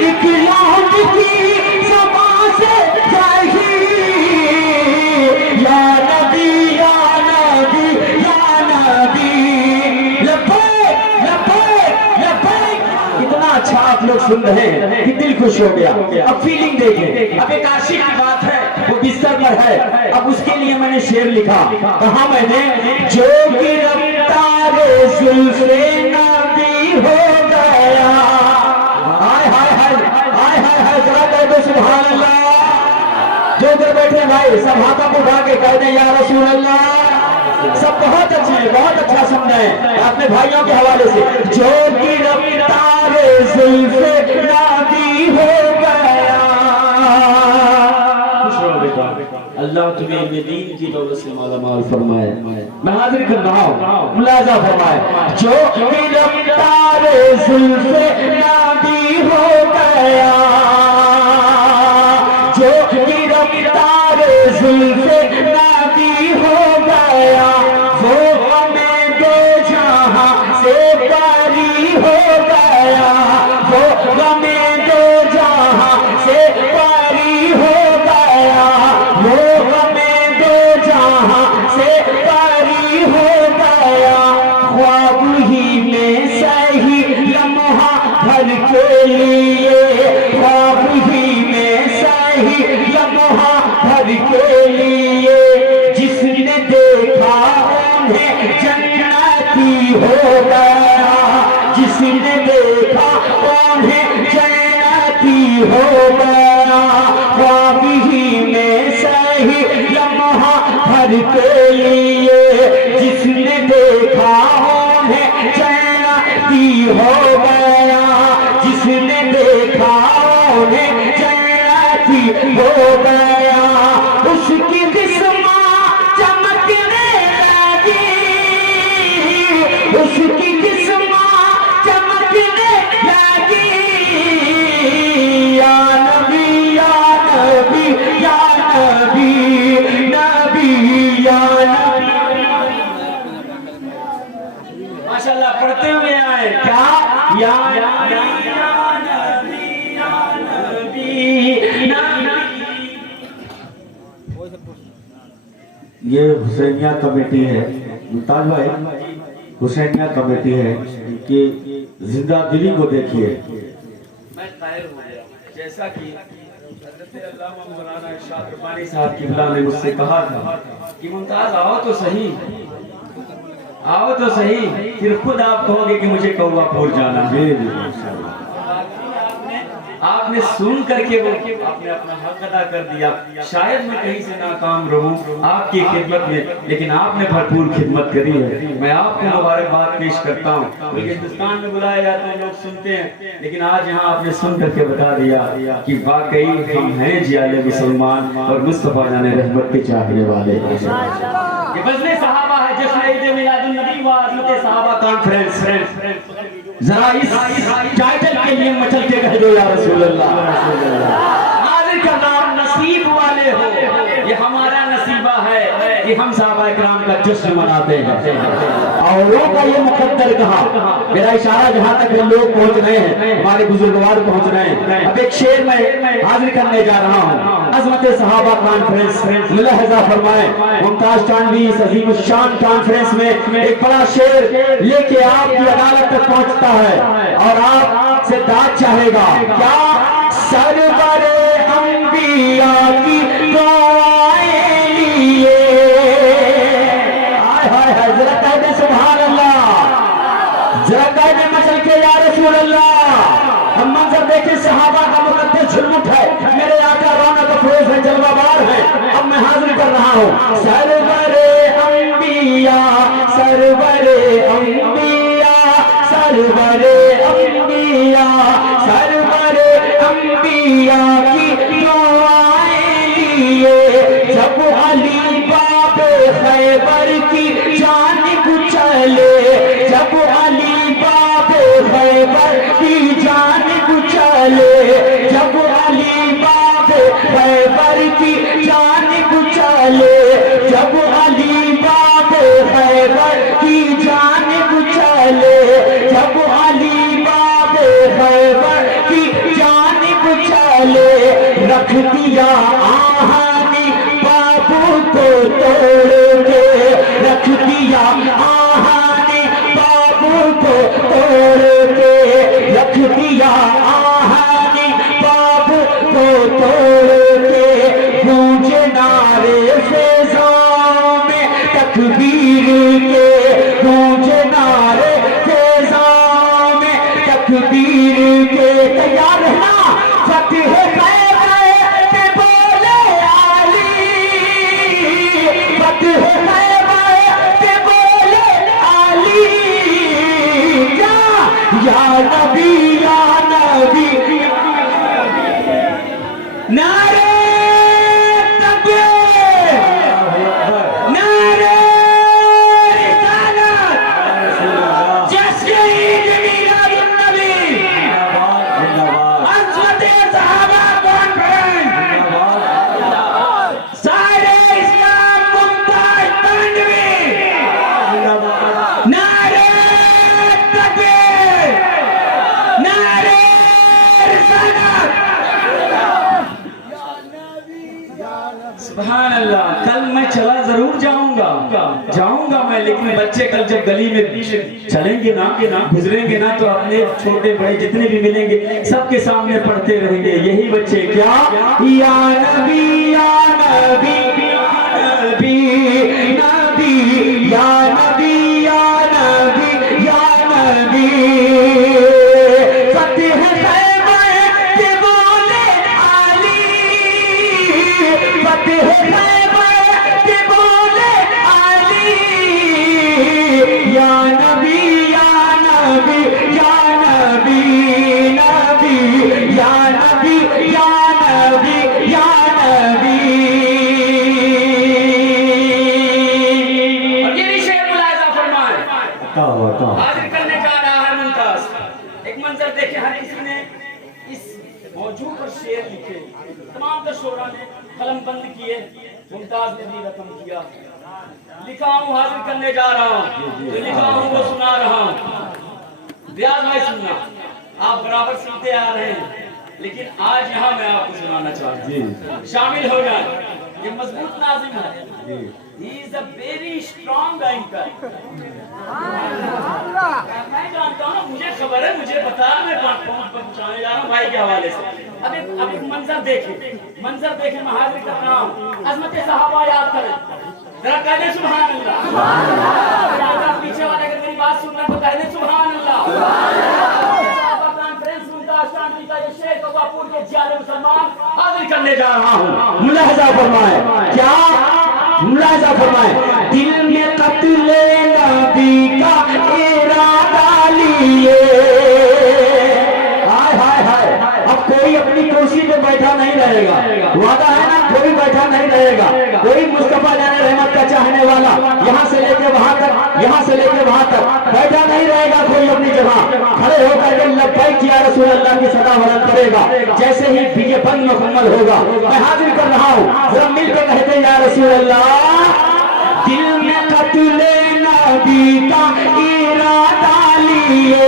निकलाम की समा से जाही या नबी या नबी या नबी लब्बैक लब्बैक लब्बैक। इतना अच्छा आप लोग सुन रहे हैं कि दिल खुश हो गया। अब फीलिंग देखें। अब एक आशिक की बात है, वो बिस्तर पर है, अब उसके लिए मैंने शेर लिखा। कहा मैंने जो गिरफ्तार जुल्फे नबी हो गया। हाय हाय हाय हाय हाय हाय, जरा कह दो सुभान अल्लाह। जो उधर बैठे भाई सब हाथों को उठा के कह दें या रसूल अल्लाह। सब बहुत अच्छे हैं, बहुत अच्छा सुन रहे हैं अपने भाइयों के हवाले से। जो गिरफ्तार जुल्फे नबी हो गया। अल्लाह तुम्हें दीन की दौलत से मालामाल फरमाए। मैं हाजिर कर रहा हूँ, मुलाजा फरमाए। जो गिरफ्तार जुल्फे नबी हो गया, जो गिरफ्तार जुल्फे नबी हो गया, वो हमें दो जहां से बरी हो गया, वो हमें दो जहां से बरी हो गया, वो हमें दो जहां से बरी हो गया। ख्वाब ही में सही लम्हा भर के लिए, ख्वाब ही में सही लम्हा भर के लिए, जिसने देखा उन्हें जन्नती हो गया, जिसने देखा उन्हें जन्नती हो गया। ख्वाब ही में सही लम्हा भर के लिए, जिसने देखा उन्हें जन्नती हो गया, जिसने देखा उन्हें जन्नती हो गया। उसकी किस्मत चमकने लगी, उसकी किस्मत चमकने लगी। या नबी या नबी या नबी नबी या नबी। माशाल्लाह पढ़ते हुए आए क्या? या नबी या नबी या नबी नबी। ये हुसैनिया कमेटी है मुमताज भाई, हुसैनिया कमेटी है कि जिंदा दिली को देखिए। मैं कायल हो गया, जैसा कि हज़रत अल्लामा मौलाना इरशाद रब्बानी साहब किबला ने मुझसे कहा था कि मुमताज आओ तो सही, आओ तो सही, फिर खुद आप कहोगे कि मुझे कौवापुर जाना है। आपने सुन करके वो आपने अपना हक अदा कर दिया। शायद मैं कहीं से नाकाम रहूं आपकी खिदमत में, लेकिन आपने भरपूर खिदमत करी है। मैं आपको मुबारकबाद पेश करता हूं। मुझे हिंदुस्तान में बुलाया जाता है, लोग सुनते हैं, लेकिन आज यहाँ आपने सुन करके बता दिया कि वाकई हम हैं जियाले मुसलमान और मुस्तफा जाने रहमत के चाहने वाले। ये बज़्म सहाबा है, जश्न ईद मिलादुन नबी व आज़मत सहाबा कॉन्फ्रेंस। जरा इस टाइटल के लिए मचल के कह दो या रसूल अल्लाह। हाजिर का नाम नसीब वाले हो, ये हमारा नसीबा है कि हम साहबा इकराम का जश्न मनाते हैं। औरों का ये मुकद्दर कहा। मेरा इशारा जहाँ तक लोग पहुँच रहे हैं, हमारे बुजुर्गवार पहुँच रहे हैं। अब एक शेर में हाजिर करने जा रहा हूँ। अज़मत सहाबा कॉन्फ्रेंस मुलाहजा फरमाए। मुमताज टानवी इस अजीम शान कॉन्फ्रेंस में एक बड़ा शेर लेके आपकी अदालत तक पहुँचता है और आपसे दाद चाहेगा। क्या? सरवरे अंबिया की दुआएं लिए। हाय हाय हाय, जरा कह दे सुभान अल्लाह, जरा कह दे मचल के या रसूल अल्लाह। हम मंजर देखे सहाबा का मुकद्दर झुलमुट है, मेरे आका रौनक अफरोज है, जलवाबार है। अब मैं हाजिर कर रहा हूँ सरवरे अंबिया, सरवरे अंबिया, सरवरे अंबिया, सरवरे अंबिया की दुआएं लिए। जब अली बाबे खैबर की जानिब चले, जब अली बाबे खैबर की जानिब चले, जब अली बाबे खैबर की जानिब चले, जब अली बाबे खैबर की जानिब चले, जब अली बाबे खैबर की जानिब रख दिया आहानी बाबू को तोड़ के, रख दिया आहानी बाबू को तोड़ के, रख दिया आहानी बाबू को तोड़ के, गूंजे नारे फ़िज़ाओं में तकबीर के, गूंजे नारे फ़िज़ाओं में तकबीर के। तैयार है ना? फतेह खैबर के बोले आली, फतेह खैबर के बोले आली, क्या या नबी नारे तकबीर, नारे रिसालत, जश्न ईद मिलादुन नबी, हज़रत सहाबा कॉन्फ्रेंस, सारे इस्लाम मुमताज तांडवी, नारे तकबीर, नारे रिसालत। सुभान अल्लाह। कल मैं चला जरूर जाऊंगा मैं, लेकिन बच्चे कल जब गली में चलेंगे ना गुजरेंगे ना, तो अपने छोटे बड़े जितने भी मिलेंगे सबके सामने पढ़ते रहेंगे यही बच्चे, क्या या नबी या नबी नबी नबी या नबी या नबी या नबी। फतेह खैबर के बोले आली, फतेह खैबर के बोले आली, या नबी या नबी या नबी नबी, या नबी या नबी या नबी। और ये शेर मुलाहिजा फरमाए, हाजिर करने जा रहा है मुमताज। एक मंजर देखे, हर किसी ने इस मौजू पर शेर लिखे, तमाम दशोरा ने कलम बंद किए, मुमताज ने भी रकम किया। लिखा हूँ हाजिर करने जा रहा हूँ, जो लिखा हूँ वो सुना रहा हूँ। रियाज भाई सुनना, आप बराबर सुनते आ रहे हैं, लेकिन आज यहाँ मैं आपको सुनाना चाहता हूँ, शामिल हो जाए। ये मजबूत नाज़िम है, he is a very strong anchor। मैं जानता हूँ ना, मुझे खबर है, मुझे पता है, मैं पहुँचाने जा रहा हूँ भाई के हवाले से। अब एक मंजर देखें, मैं हाजिर कर रहा हूँ। अज़मत सहाबा याद करें, जरा कह दे सुभान अल्लाह। पीछे वाले अगर मेरी बात सुन रहे तो कह दे सुभान अल्लाह। ये शेर को बापूर के जियाले मुसलमान हाजिर करने जा रहा हूँ। मुलाहिजा फरमाए, क्या मुलाहिजा फरमाए, दिल में कत्ले नबी का इरादा लिए। हाय हाय हाय, अब कोई अपनी कुर्सी पे बैठा नहीं रहेगा, वादा है ना, कोई बैठा नहीं रहेगा। कोई मुस्तफा जाने रहमत का चाहने वाला यहाँ से लेके वहां तक, यहाँ से लेके वहां तक बैठा नहीं रहेगा। कोई अपनी जगह खड़े होकर के लब्बैक या रसूल अल्लाह की सदा बुलंद करेगा। जैसे ही ये बंद मुकम्मल होगा, मैं हाजिर कर रहा हूँ, जरा मिलकर कहते या रसूल अल्लाह। दिल में कत्ले नबी का इरादा लिए,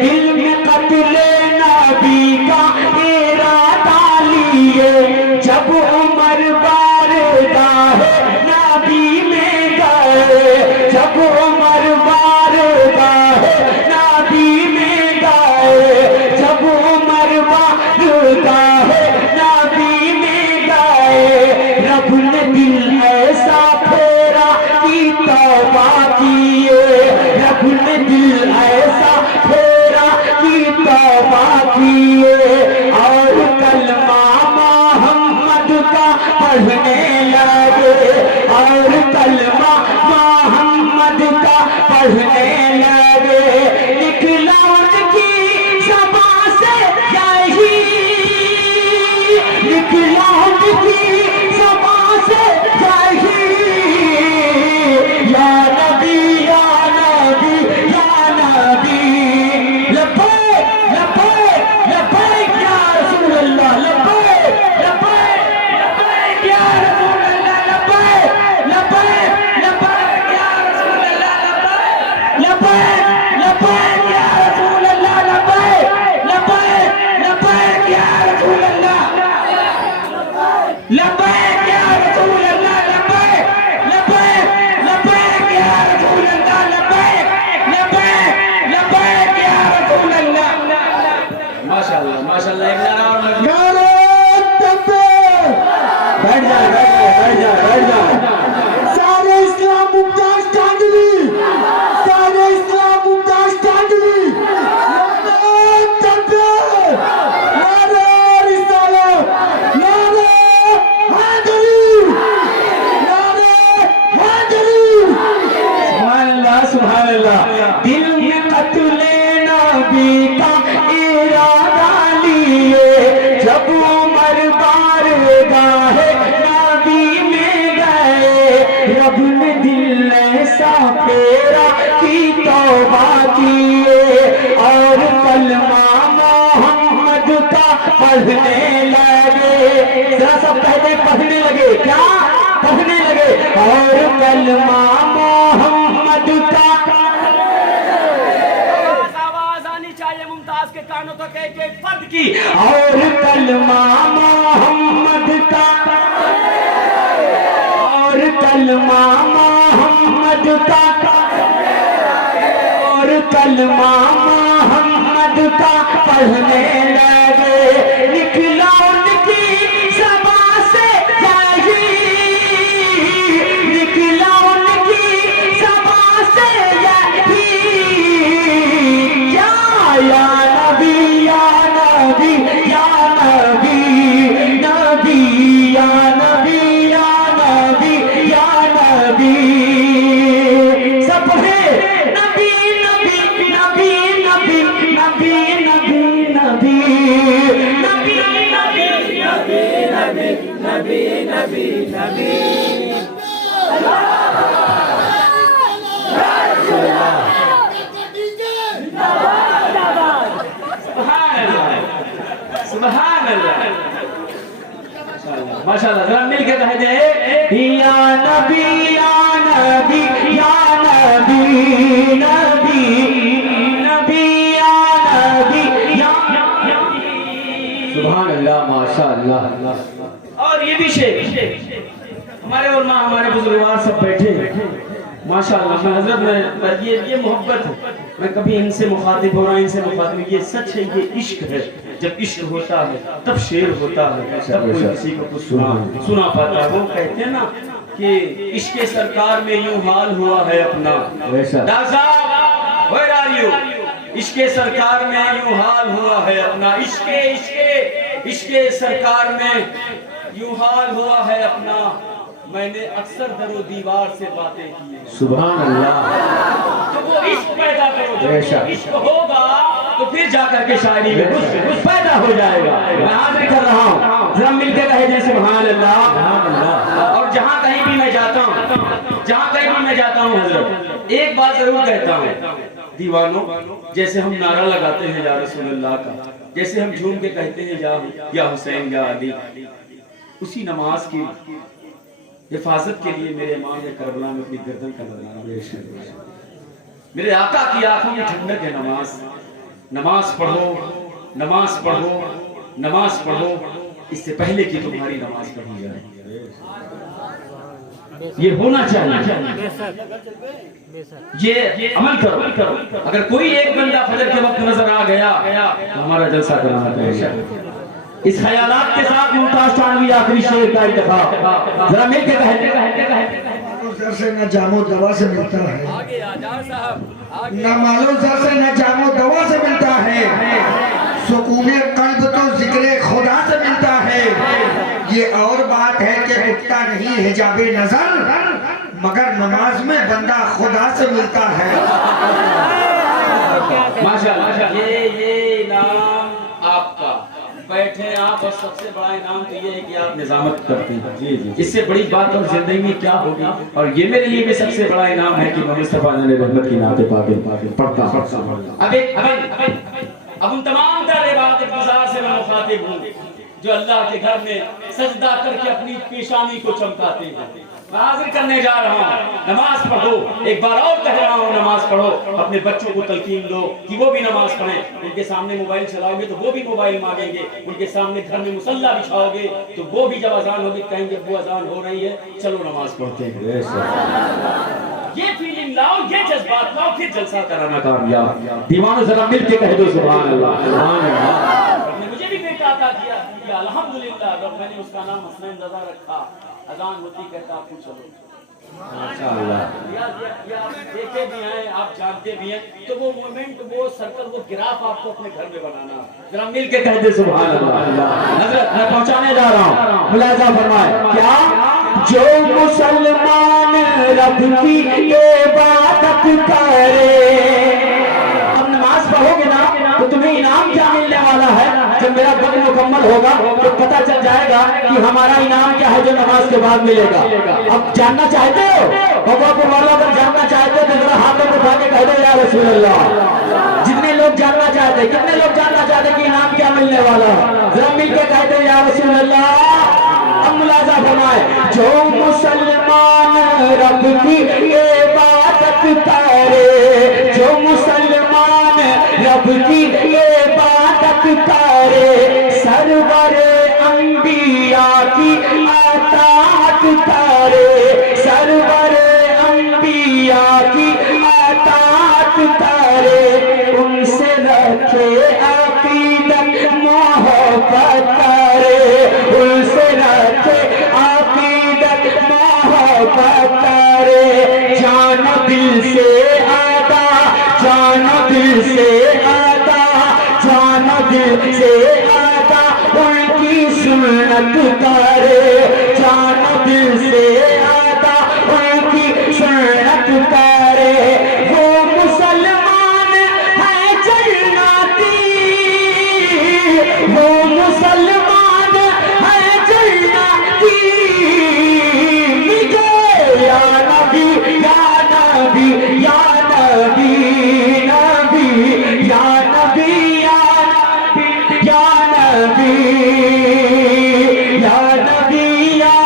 दिल में कत्ले नबी का इरादा लिए, जब उमर बारगाह नबी में गए, जब उमर बारगाह नबी में गए, जब उमर बारगाह नबी में गए, रब ने दिल ऐसा फेरा कि तौबा किए, रब ने दिल ऐसा फेरा कि तौबा किए, और कलमा मोहम्मद का पढ़ने लगे, और कलमा मोहम्मद का पढ़ने लगे। निकला उनकी ज़बान से यही, निकला उनकी ज़बान से यही, या नबी या नबी या नबी। लब्बैक लब्बैक लब्बैक या रसूल अल्लाह, लब्बैक लब्बैक लब्बैक या रसूल अल्लाह, लब्बैक लब्बैक लब्बैक या रसूल अल्लाह, लब्बैक लब्बैक या रसूल अल्लाह, लब्बैक लब्बैक लब्बैक या रसूल अल्लाह। लब्बैक या रसूल अल्लाह, लब्बैक लब्बैक लब्बैक या रसूल अल्लाह, लब्बैक लब्बैक लब्बैक या रसूल अल्लाह। माशाल्लाह माशाल्लाह। एक नारा और लग- नारे तकबीर। बैठ जा बैठ जा बैठ जा बैठ जा। सारे इस्लाम मुमताज कांडली, सारे इस्लाम मुमताज कांडली। नारे तकबीर, नारे रिसालत, नारे हैदरी, नारे हैदरी। सुभान अल्लाह सुभान अल्लाह। दिल में कत्ले नबी का इरादा लिए, जब उमर बारगाहे नबी में गए, रब ने दिल ऐसा फेरा की तौबा किए, और कलमा मोहम्मद का पढ़ने लगे। जरा सब पहले पढ़ने लगे, क्या पढ़ने लगे? और कलमा मोहम्मद का। आवाज आनी चाहिए मुमताज के कानों तक एक एक फर्द की। और कलमा मोहम्मद का, और कलमा मोहम्मद का, और कलमा मोहम्मद का पढ़ने लगे। निकला उनकी ज़बान से यही, निकला उनकी ज़बान से यही, या नबी या नबी या नबी, नबी या नबी या नबी या नबी। सब है नबी नबी नबी नबी नबी नबी नबी नबी नबी नबी नबी। सुभान अल्लाह माशाल्लाह। जरा मिल के कह दे या नबी या नबी या नबी, नबी नबी या नबी या। सुभान अल्लाह माशाअल्लाह। और ये भी शेर हमारे और माँ हमारे बुजुर्गवार सब बैठे माशाल्लाह। मैं हजरत में ये मोहब्बत है, मैं कभी इनसे मुखातिब हो रहा, इनसे मुखातिब, ये सच है, ये इश्क है। जब इश्क होता है तब शेर होता है, तब कोई किसी को कुछ सुना पाता है। वो कहते हैं ना कि इश्क सरकार में यूं हाल हुआ है अपना। डॉक्टर साहब where are you? इश्क सरकार में यूं हाल हुआ है अपना, इश्के इश्के इश्के सरकार में यूं हाल हुआ है अपना। मैंने अक्सर दरो दीवार से बातें की हैं। सुभान अल्लाह। तो वो इश्क पैदा करो, जब इश्क होगा तो फिर जाकर के शायरी में कुछ पैदा हो जाएगा। मैं हाजिर कर रहा हूँ, जरा मिलकर कहे जैसे सुभान अल्लाह। और जहाँ कहीं भी मैं जाता हूँ, जहाँ कहीं भी मैं जाता हूँ हजरत, एक बात जरूर कहता हूँ दीवानों, जैसे हम नारा लगाते हैं या रसूल अल्लाह का, जैसे हम झूम के कहते हैं या हुसैन या अली, उसी नमाज की हिफाजत के लिए मेरे इमाम ने करबला में अपनी गर्दन का लगाना। मेरे आका की आंखों में ठंडक है नमाज। नमाज पढ़ो, नमाज पढ़ो, नमाज पढ़ो, इससे पहले कि तुम्हारी नमाज पढ़ी जाए। ये होना चाहिए, ये अमल करो। अगर कोई एक बंदा फजर के वक्त नजर आ गया तो हमारा जलसा करना चाहिए। इस ख्यालात के साथ मुमताज तानवी आखिरी शेर का इंतखाब जरा मिलके कहते से न जामो दवा से मिलता है, न मालूम सर से न जामो दवा से मिलता है, सुकूने कल्ब तो जिक्र खुदा से मिलता है। ये और बात है कि उठता नहीं हिजाबे नजर, मगर नमाज में बंदा खुदा से मिलता है। माशाअल्लाह। ये नाम आपका, बैठे आप, और सबसे बड़ा इनाम तो ये है कि आप निजामत करते हैं। जी जी, इससे बड़ी बात और जिंदगी में क्या होगी। और ये मेरे लिए भी सबसे बड़ा इनाम है कि मैं मुस्तफा ने रहमत की नाते पाके पढ़ता। अब उन तमाम तरह बात इंतजार से मैं मुखातिब हूँ जो अल्लाह के घर में सजदा करके अपनी पेशानी को चमकाते हैं। मैं हाजिर करने जा रहा हूँ, नमाज पढ़ो। एक बार और कह रहा हूँ, नमाज पढ़ो। अपने बच्चों को तलकीन दो कि वो भी नमाज पढ़ें। उनके सामने मोबाइल चलाओगे तो वो भी मोबाइल मांगेंगे। उनके सामने घर में मुसल्ला बिछाओगे तो वो भी जब अजान होगी कहेंगे वो अजान हो रही है, चलो नमाज पढ़ते हैं। ये फीलिंग लाओ, ये जज्बात लाओ, फिर जलसा कराना कामयाब। दीवानों जरा मिल के कह दो सुभान अल्लाह, सुभान अल्लाह। मुझे भी बेटा अता किया अल्हम्दुलिल्लाह। जब मैंने उसका नाम हसनैन रज़ा रखा, अजान होती कहता आपको चलो माशाअल्लाह। या आप देखे भी हैं, आप जानते भी हैं, तो वो मोमेंट, वो सर्कल, वो ग्राफ आपको अपने घर में बनाना। जरा मिल के कह दे सुभान अल्लाह। हजरत मैं पहुंचाने जा रहा हूँ, मुलाजा फरमाए क्या? जो मुसलमान रब की इबादत करे। अब नमाज पढ़ोगे ना तो तुम्हें इनाम क्या मिलने वाला है? जब मेरा वक्त मुकम्मल होगा तो पता चल जाएगा कि हमारा इनाम क्या है जो नमाज के बाद मिलेगा। अब जानना चाहते हो? बाबा को मारो, अगर जानना चाहते हो तो जरा हाथों को उठा के कह दो या रसूल अल्लाह। जितने लोग जानना चाहते हैं, कितने लोग जानना चाहते हैं कि इनाम क्या मिलने वाला है? जरा मिल के कह दो या रसूल अल्लाह। अब मुलाजा फरमाए, जो मुसलमान रब की इबादत करे, जो मुसलमान रब की इबादत करे, सरवर अंबिया की अताअत करे, सरवर अंबिया की अताअत करे, उनसे रखे अकीदत मोहब्बत करे, उनसे रखे अकीदत मोहब्बत करे, जान दिल से आदा, जान दिल से आदा, जान दिल से आदा, उनकी सुन्नत करे, जान दिल से आदा, उनकी सुन्नत करे। वो मुसलमान है जन्नती, वो मुसलमान है जन्नती, या नबी या नबी या नबी नबी या नबी या नबी या नबी या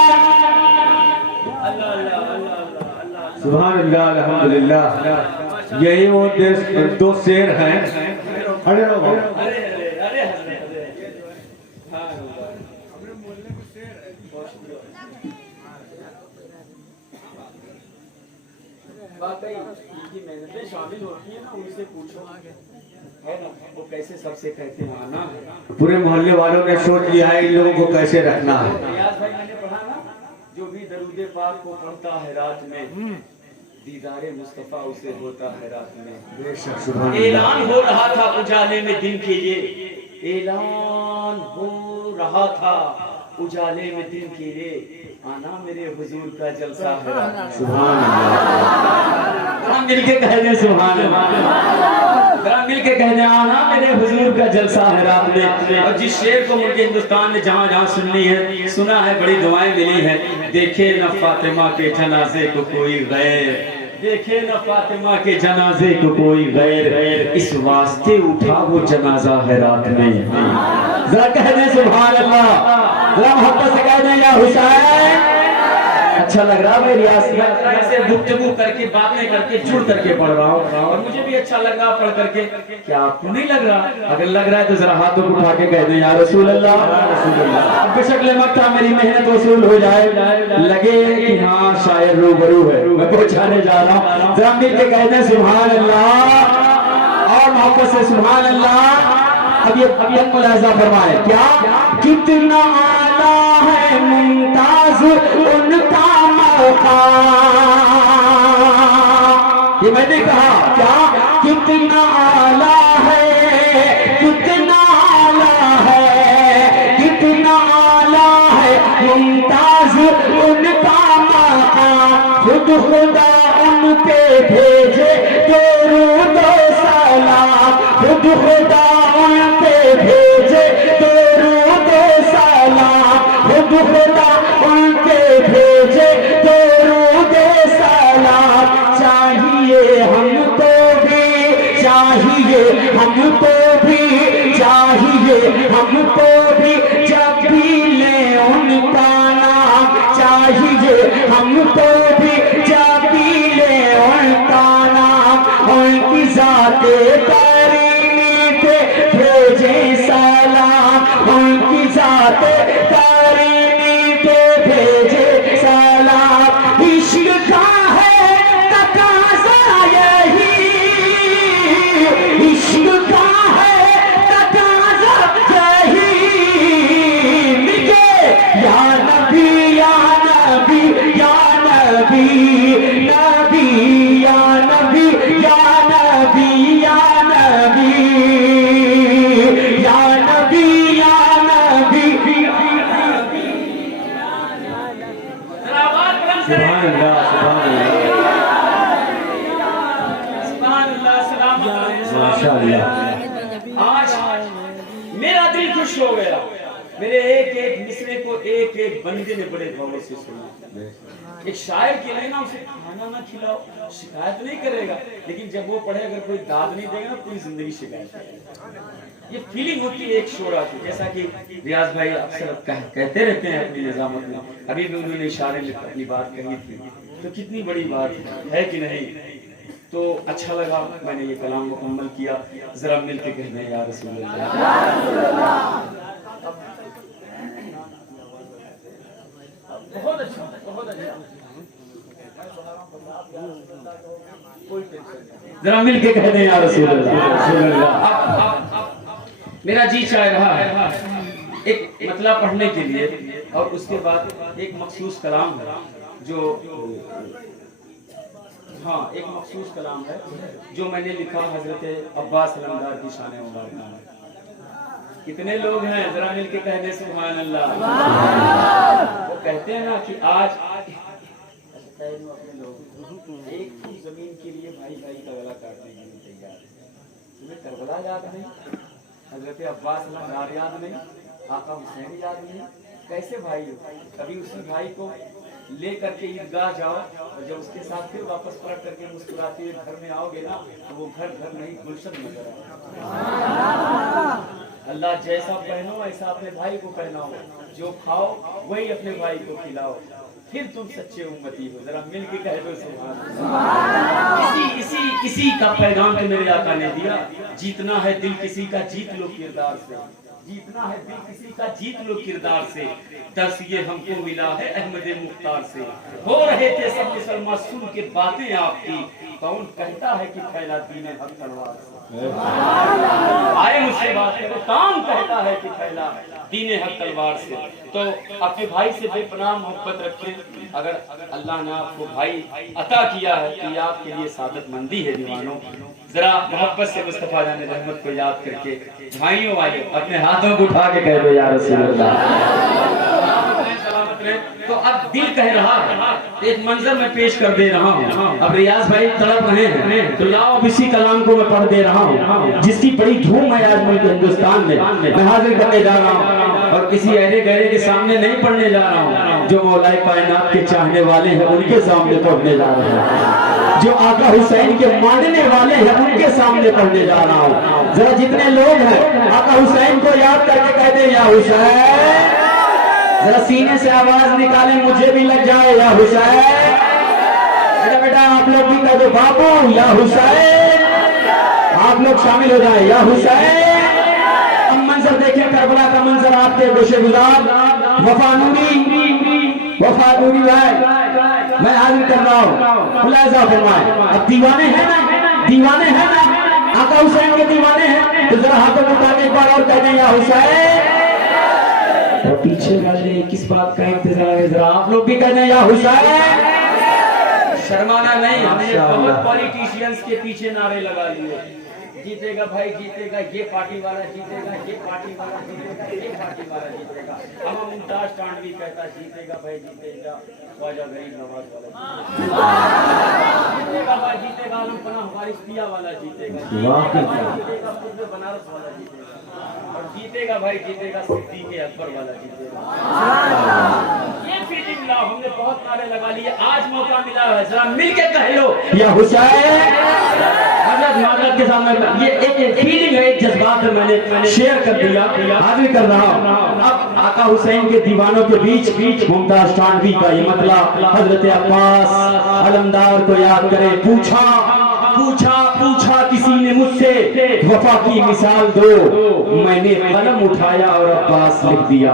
सुभान अल्लाह, अल्हम्दुलिल्लाह। यही वो दो शेर हैं। अरे वाकई इनकी मेहनतें शामिल होती है ना, उनसे पूछो है ना, वो कैसे सबसे कहते हैं आना। पूरे मोहल्ले वालों ने सोच लिया है इन लोगों को कैसे रखना है। रियाज भाई मैंने पढ़ा ना, जो भी दरूदे पाक को पढ़ता है रात में, दीदारे मुस्तफा उसे होता है रात में। ऐलान हो रहा था उजाले में दिन के लिए, ऐलान हो रहा था उजाले में दिन के लिए, आना मेरे हुजूर का जलसा है रात में। सुभान अल्लाह। मिल के कह दे सुभान अल्लाह, मिल के कह दे आना मेरे हुजूर का जलसा है रात में। और जिस शेर को मुल्क हिंदुस्तान ने जहाँ जहाँ सुननी है, सुना है, बड़ी दुआएं मिली है। देखे न फातिमा के जनाजे को कोई गैर, देखे न फातिमा के जनाजे को कोई गैर, इस वास्ते उठा वो जनाजा है रात में। जरा कह दे सुभान अल्लाह, जरा मोहब्बत से कह दे या हुसैन। अच्छा लग रहा है मेरी से गुफ्तगू करके, बातें करके, जुड़ करके पढ़ रहा हूँ और मुझे भी अच्छा लग रहा पढ़ करके। क्या आपको नहीं लग रहा? अगर लग रहा है तो जरा हाथों को उठा के कह दे या रसूल अल्लाह, रसूल अल्लाह। बेशक मक्का मेरी मेहनत वसूल हो जाए, लगे कि हाँ शायर रूबरू है, मैं पहुंचाने जा रहा हूँ। जरा मिल के कह दे सुभान अल्लाह और मोहब्बत से सुभान अल्लाह। अब ये मुलाजा फरमाए क्या? कितना आला है मुमताज उनका मौका, ये मैंने कहा क्या? कितना आला है, कितना आला है, कितना आला है मुमताज उनका मौका, खुद खुदा उन पे भेजे दरूद सलाम, खुद खुदा उन पे भेजे दरूद सलाम, खुद खुदा उन पे भेजे दरूद सलाम। चाहिए हमको भी, चाहिए हमको भी, चाहिए हमको भी, जब जाते तारीनी पे भेजे सलाम। इश्क का है तकाज़ा यही, इश्क का है तकाज़ा यही। मिलके या नबी या नबी या नबी, नबी या नबी या नबी या नबी या नबी या नबी। जरा आवाज बुलंद करें। सुभान अल्लाह, सुभान अल्लाह, सुभान अल्लाह, सलामत रहे। माशाअल्लाह। आज मेरा दिल खुश हो गया। मेरे एक एक मिसरे को एक एक बंदे ने बड़े गौर से सुना। एक शायर के लिए ना उसे खाना ना खिलाओ, शिकायत नहीं करेगा, लेकिन जब वो पढ़े अगर कोई दाद नहीं देगा ना पूरी जिंदगी शिकायत करेगा। ये फीलिंग होती है एक शोरा की, जैसा कि रियाज भाई अक्सर कहते रहते हैं अपनी निजामत में। अभी भी उन्होंने इशारे में अपनी बात कही थी, तो कितनी बड़ी बात है कि नहीं। तो अच्छा लगा, मैंने ये कलाम मुकम्मल किया। जरा मिल के कहते हैं या रसूल अल्लाह। बहुत अच्छा, बहुत अच्छा। जरा मिल के कहते हैं या रसूल अल्लाह। मेरा जी चाह रहा है एक मतला पढ़ने के लिए, और उसके बाद एक मखसूस कलाम है जो, हाँ एक मखसूस कलाम है जो मैंने लिखा हजरत अब्बास अलमदार की शान मुबारक में। कितने लोग हैं, जरा मिल के कहने सुभान अल्लाह। वो कहते हैं ना कि आज एक ही जमीन के लिए भाई भाई का गला काटने के लिए तैयार है। तुम्हें करबला याद नहीं, हजरत अब्बास अलमदार याद नहीं, आका हुसैन याद नहीं, कैसे भाई हो? कभी उसी भाई को ले करके ईदगाह जाओ, और जब उसके साथ फिर वापस पलट करके मुस्कुराते हुए घर में आओगे ना, तो वो घर घर नहीं गुलशन नजर आएगा। अल्लाह जैसा पहनो ऐसा अपने भाई को पहनाओ, जो खाओ वही अपने भाई को खिलाओ, फिर तुम सच्चे उम्मती हो। जरा मिल के कह दो सुभान। इसी का पैगाम तो मेरे आका ने दिया। जीतना है दिल किसी का जीत लो किरदार से, जीतना है दिल किसी का जीत लो किरदार से। दर्स ये हमको मिला है अहमद मुख्तार से। हो रहे थे सब मुसलमान सुन के बातें आपकी, कौन कहता है कि फैला दीन हक तलवार से। आए मुझसे बात करो, कौन कहता है कि फैला दीन हक तलवार से। तो अपने भाई से बेपनाह मोहब्बत रखें। अगर अल्लाह ने आपको भाई अता किया है तो ये आपके लिए सादत मंदी है दीवानों। जरा मोहब्बत से मुस्तफा जाने रहमत को याद करके भाइयों वाले अपने हाथों को उठा के कह दो या रसूल अल्लाह। तो अब दिल कह रहा है, एक मंजर में पेश कर दे रहा हूँ। अब रियाज भाई तड़प रहे हैं, तो लाओ अब इसी कलाम को मैं पढ़ दे रहा हूँ, जिसकी बड़ी धूम है आज मुल्क हिंदुस्तान में। मैं हाजिर करने जा रहा हूँ, और किसी अहले गहरे के सामने नहीं पढ़ने जा रहा हूँ। जो मौलाए कायनात के चाहने वाले हैं उनके सामने पढ़ने जा रहा हूँ, जो आका हुसैन के मानने वाले हैं उनके सामने पढ़ने जा रहा हूँ। जरा जितने लोग हैं आका हुसैन को याद करके कहते या हुसैन। जरा सीने से आवाज निकाले, मुझे भी लग जाए या हुसैन। बेटा बेटा आप लोग भी कह दो बाबू या हुसैन। आप लोग शामिल हो जाए या हुसैन। अब मंजर देखें, करबला का मंजर आपके गोशे गुजार। वफानूरी भाई मैं हाजिर कर रहा हूँ, खुलासा फरमाए। अब दीवाने हैं ना, दीवाने हैं ना, आका हुसैन के दीवाने हैं, तो जरा हाथों को उठा के एक बार और कह दें या हुसैन। और पीछे वाले किस बात का इंतजार है, जरा आप लोग भी कह दें या हुसैन। शर्माना नहीं, हमने बहुत पॉलिटिशियंस के पीछे नारे लगा लिए, जीतेगा भाई जीतेगा, ये पार्टी वाला जीतेगा, ये पार्टी वाला जीतेगा, ये पार्टी वाला जीतेगा। हम मुमताज टांडवी कहता जीतेगा भाई जीतेगा, ख्वाजा गरीब नवाज वाला जीतेगा भाई जीतेगा, आलम पनाह हमारी पिया वाला जीतेगा, जीतेगा खुद बनारस वाला जीतेगा, और जीतेगा भाई जीतेगा सिद्दीक़ अकबर वाला जीतेगा। ये फीलिंग लाओ, हमने बहुत नारे लगा लिए, आज मौका मिला है, जरा मिल के कह लो या हुसैन। हजरत के सामने ये एक फीलिंग है, एक जज्बात है, मैंने शेयर कर दिया, हाजिर कर रहा हूँ। अब आका हुसैन के दीवानों के बीच मुमताज टांडवी का ये मतलब हजरत अब्बास अलमदार को याद करे। पूछा किसी ने सुनिए मुझसे वफा की मिसाल दो, मैंने कलम उठाया और अब्बास लिख दिया।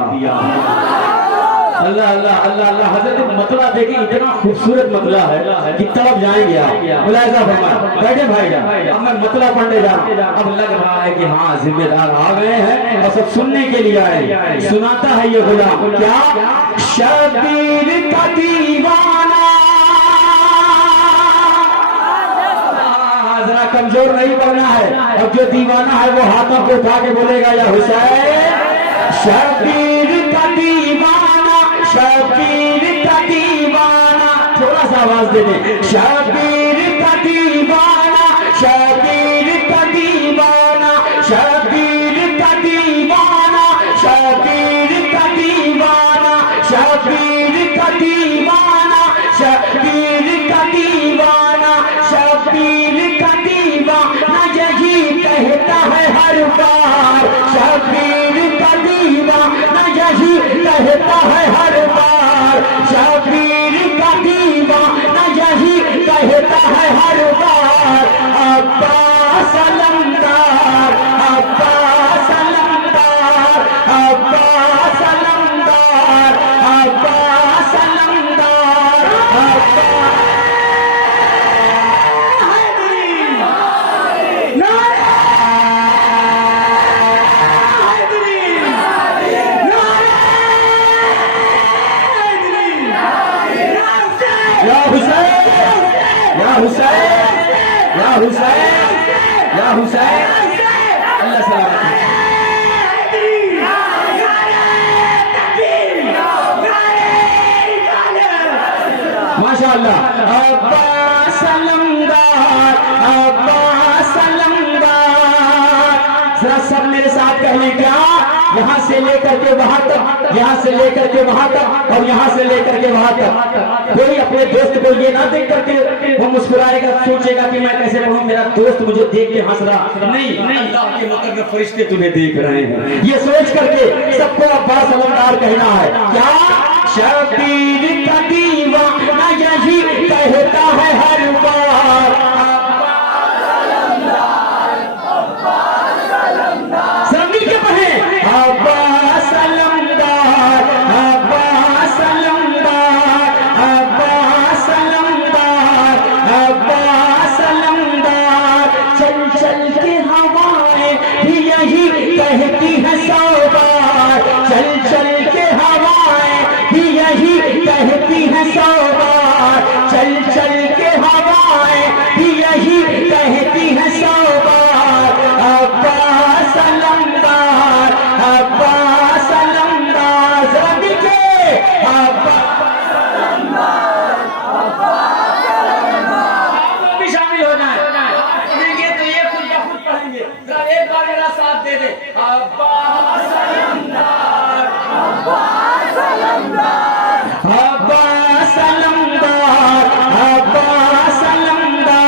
अल्लाह अल्लाह अल्लाह अल्लाह। हजरत मतला देखिए, इतना खूबसूरत मतला है कि तड़प जाएंगे आप। मुलाहिजा फरमाए, बैठे भाई जान, अब मैं मतला पढ़ने जा रहा हूं। अब लग रहा है कि हाँ जिम्मेदार आ गए हैं और सब सुनने के लिए आए। सुनाता है ये गुलाम क्या, शबीर का दीवाना, जरा कमजोर नहीं बनना है। और जो दीवाना है वो हाथों को उठा के बोलेगा या हुसैन। शबीर का दीवाना, शबीर का दीवाना, थोड़ा सा आवाज दे दे। शबीर का दीवाना, शबीर का दीवाना, शबीर का दीवाना, शबीर का दीवाना, शबीर का दीवाना, शबीर का दीवाना, शबीर का दीवाना, यही कहता है हर बार। शबीर का दीवाना यही कहता है हर बार। शबीर का दीवाना यही कहता है हर बार। अब्बास अलमदार, अब्बास अलमदार, अब्बास अलमदार, अब्बास अलमदार, अब्बास या हुसैन, या हुसैन, या हुसैन, या हुसैन। अल्लाह सलामत माशाअल्लाह। अब्बास अलमदार, अब्बास अलमदार। जरा सब मेरे साथ कहिए क्या, यहाँ से लेकर के वहां तक, यहाँ से लेकर के वहां तक, और यहाँ से लेकर के वहां तक। कोई अपने दोस्त को ये ना देख करके वो मुस्कुराएगा, सोचेगा कि मैं कैसे रहूं, मेरा दोस्त मुझे देख के हंस रहा। नहीं, अल्लाह के मुकर्रम फरिश्ते तुम्हें देख रहे हैं। ये सोच करके सबको अब्बास अलमदार कहना है क्या, शबीर का दीवाना यही कहता है हर बार। सभी के पढ़े, अब्बास अलमदार, अब्बास अलमदार, अब्बास अलमदार, अब्बास अलमदार। चल चल के हवाएं भी यही कहती है सौ बार। चल चल के हवाएं भी यही कहती है सौ बार। चल चल के हवाएं भी यही कहती है सौ बार। अब्बास अलमदार, अब्बास अलमदार। जरा दिखे, अब्बास अलमदार, अब्बास अलमदार। आप भी शामिल हो जाए, पढ़ेंगे तो ये खुद का खुद पढ़ेंगे। जरा एक बार मेरा साथ दे दे, अब्बास अलमदार, अब्बास अलमदार, अब्बास अलमदार, अब्बास अलमदार।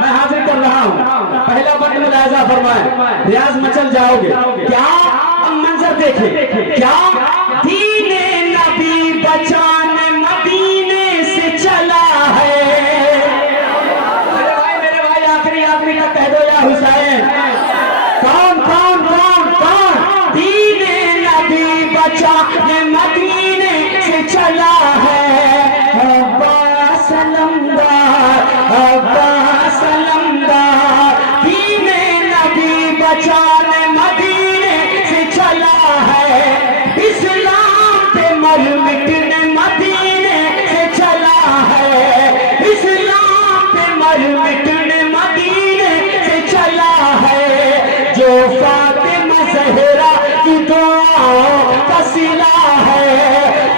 मैं हाजिर कर रहा हूँ, पहला बंद मुलाहिजा फरमाए, रियाज मचल जाओगे क्या। अब मंजर देखें क्या, दीने नबी बचाने मदीने से चला है। मेरे भाई आखिरी आखिरी तक कह दो या हुसैन। कौन कौन कौन कौन, दीने नबी बचाने मदीने से चला है। अब्बास अलमदार, अब्बास अलमदार। दीने नबी बचाने मदीने से चला है। इस्लाम पे मर मिटने मदीने से चला है। इस्लाम पे मर मिटने मदीने से चला है। जो फातिमा ज़हरा की दुआओं का सिला है।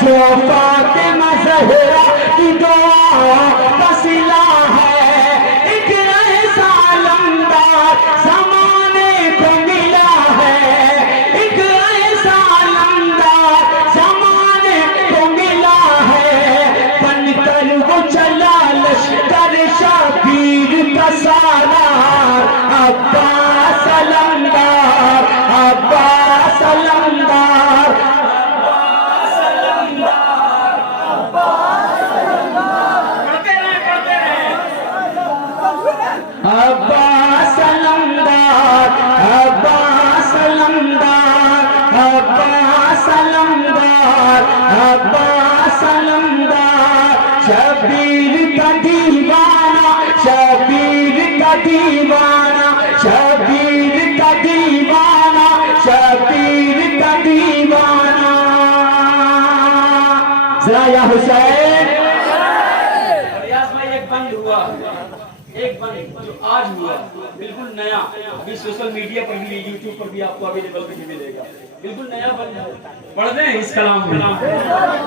जो फातिमा ज़हरा की दुआओं का सिला है। एक ऐसा अलमदार ज़माने को मिला है। एक ऐसा अलमदार ज़माने को मिला है। बनकर वो चला लश्कर शबीर का सालार। अब्बास अलमदार, अब्बास अलमदार। अब्बास अलमदार, अब्बास अलमदार, शबीर का दीवाना, शबीर का दीवाना, शबीर का दीवाना, शबीर का दीवाना। जरा या हुसैन। रियाज भाई एक बंद हुआ, एक बंद जो आज हुआ बिल्कुल नया, अभी सोशल मीडिया पर भी यूट्यूब पर भी आपको अवेलेबल नहीं मिलेगा, बिल्कुल नया बंद है। पढ़ दें इस कलाम में,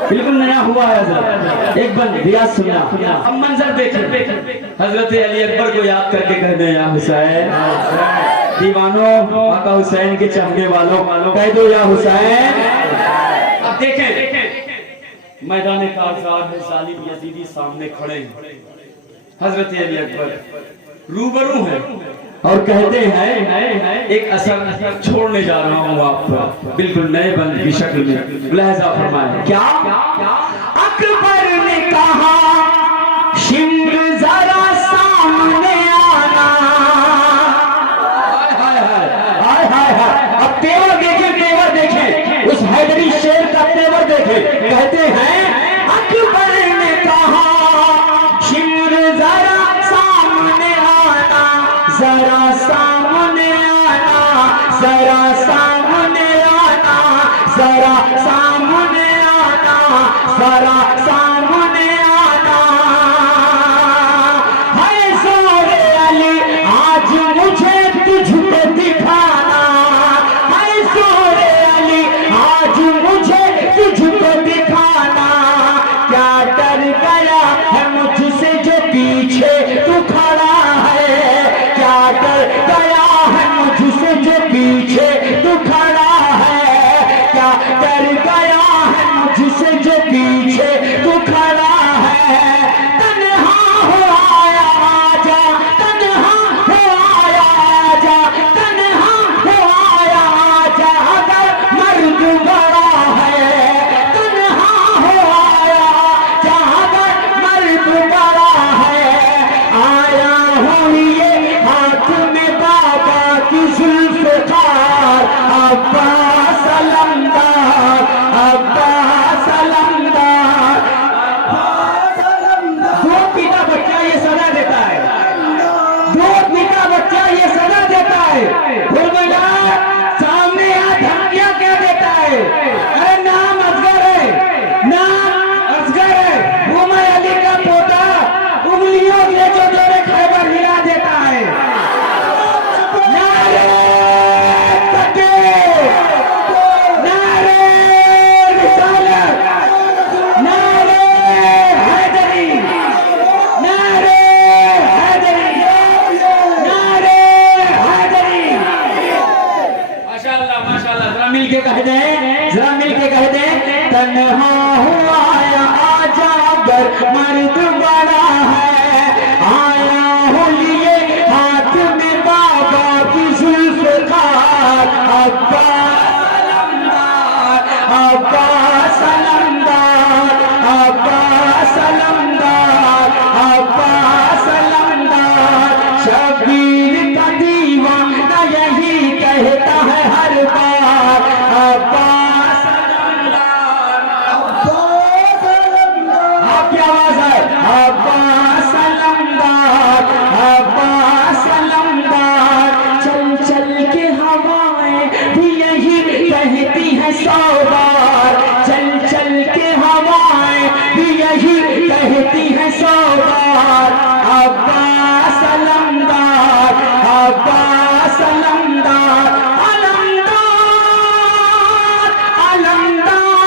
बिल्कुल नया हुआ है हजरत। एक बंद रियाज सुनना। अब मंजर देखें, हजरत अली अकबर को याद करके कहते हैं या हुसैन, दीवानों आका हुसैन के चाहने वालों कह दो या हुसैन। अब देखें मैदान कारज़ार है, जालिम यजीदी सामने खड़े हैं, हजरत अली अकबर रूबरू हैं और कहते हैं एक असर छोड़ने जा रहा हूँ आप पर, बिल्कुल नए बंद की शक्ल में। लहजा फरमाए क्या अकबर ने कहा शिम्र जरा सामने आना। हाय हाय हाय। अब तेवर देखें, तेवर देखें, उस हैदरी शेर का तेवर देखें। कहते हैं अकबर ने कहा शिम्र जरा सामने आना, जरा सामने आना, जरा सामने आना, जरा सामने आना, जरा सामने आना। हाय जोरे अली आज मुझे तुझको दिखाना, हाय जोरे अली आज मुझे तुझको दिखाना। क्या डर गया है मुझसे जो पीछे तू खड़ा है, क्या डर गया है मुझसे जो पीछे तू खड़ा है, क्या डर गया है मुझसे जो पीछे तू खड़ा है। तन्हा हो आया आजा, तन्हा हो आया आजा, तन्हा हो आया आजा, अगर मर्द बड़ा है। तन्हा हो आया आजा, अगर मर्द बड़ा है। आया हूँ ये हाथ में बाबा की जुल्फ़िकार, अब्बास अलमदार, अब्बास अलमदार। दूध पीता बच्चा ये सजा देता है, दूध पीता बच्चा ये सजा देता है। फिर बोला सामने यहाँ धमकियां क्या देता है। अरे नाम असगर है, नाम असगर है, वो मैं अली का पोता, उंगलियों से जो जोड़े खैबर हिला देता है। नारे तकबीर, नारे रिसालत, नारे हैदरी, नारे हैदरी, नारे हैदरी। माशाअल्लाह माशाअल्लाह। जरा मिल के कह दे, जरा मिल के कह दे। तन्हा हुआ या आजा अगर मर्द बड़ा है। आया हूँ लिए हाथ में बाबा की जुल्फ़िकार, अब्बास अलमदार, अब्बास अलमदार, अब्बास अलमदार, अब्बास अलमदार। शबीर का दीवाना यही कहता है हर बार, अब्बास अलमदार, अब्बास अलमदार। आपकी आवाज है अब्बास अलमदार, अब्बास अलमदार। चल चल के हवाएं भी यही कहती है सौ बार, चल चल के हवाएं भी यही कहती है सौ बार, अब्बास अलमदार, अब्बास अलमदार। अलमदार अलमदार,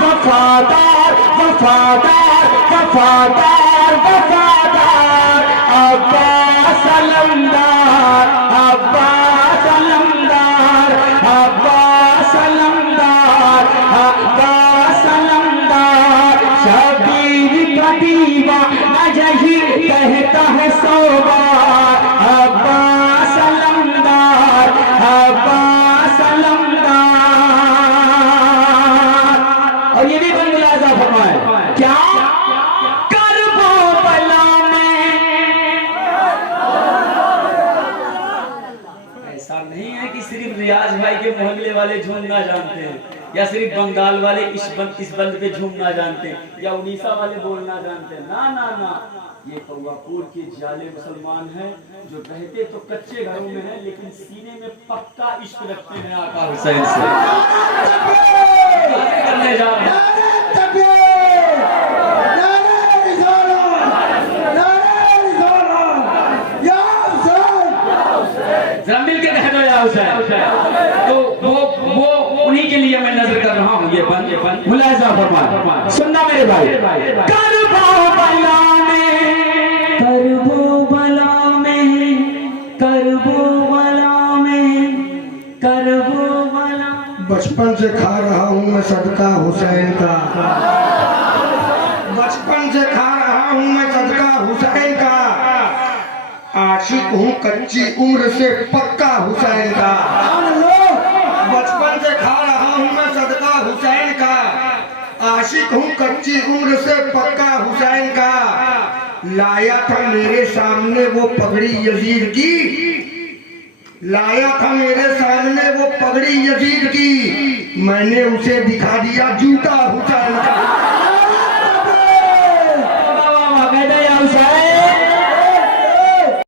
वफादार वफादार वफादार वफादार, अब्बास अलमदार, अब्बास अलमदार, अब्बास अलमदार, अब्बास अलमदार। शबीर का दीवाना यही कहता है सौ बार, अब्बास अलमदार, अब्बास अलमदार। और ये भी बंद मुलाजा फरमाए क्या करबो बला में। ऐसा नहीं है कि सिर्फ रियाज भाई के मोहल्ले बॉम्बे वाले झूमना जानते हैं, या सिर्फ बंगाल वाले इस बंद पे झूमना जानते हैं, या उड़ीसा वाले बोलना जानते हैं। ना ना ना, ये कौवापुर के जाले मुसलमान हैं जो रहते तो कच्चे घरों में हैं लेकिन सीने में पक्का इश्क रखते हैं आका हुसैन से। करने जा रहे हैं। जरा मिल के कह दो या हुसैन। तो वो उन्हीं के लिए मैं नजर कर रहा हूँ। ये बंद मुलाहिजा फरमा, सुनना मेरे भाई। करबो बला में, करबो बला में, करबो बला में, करबो बला। बचपन से खा रहा हूँ मैं सदका हुसैन का, बचपन से खा रहा हूँ मैं सदका हुसैन का, आशिक हूँ कच्ची उम्र से पक्का हुसैन का। बचपन से खा रहा हूँ मैं सदका हुसैन का, आशिक हूँ कच्ची उम्र से पक्का हुसैन का। लाया था मेरे सामने वो पगड़ी यजीद की, लाया था मेरे सामने वो पगड़ी यजीद की, मैंने उसे दिखा दिया जूता हुसैन का।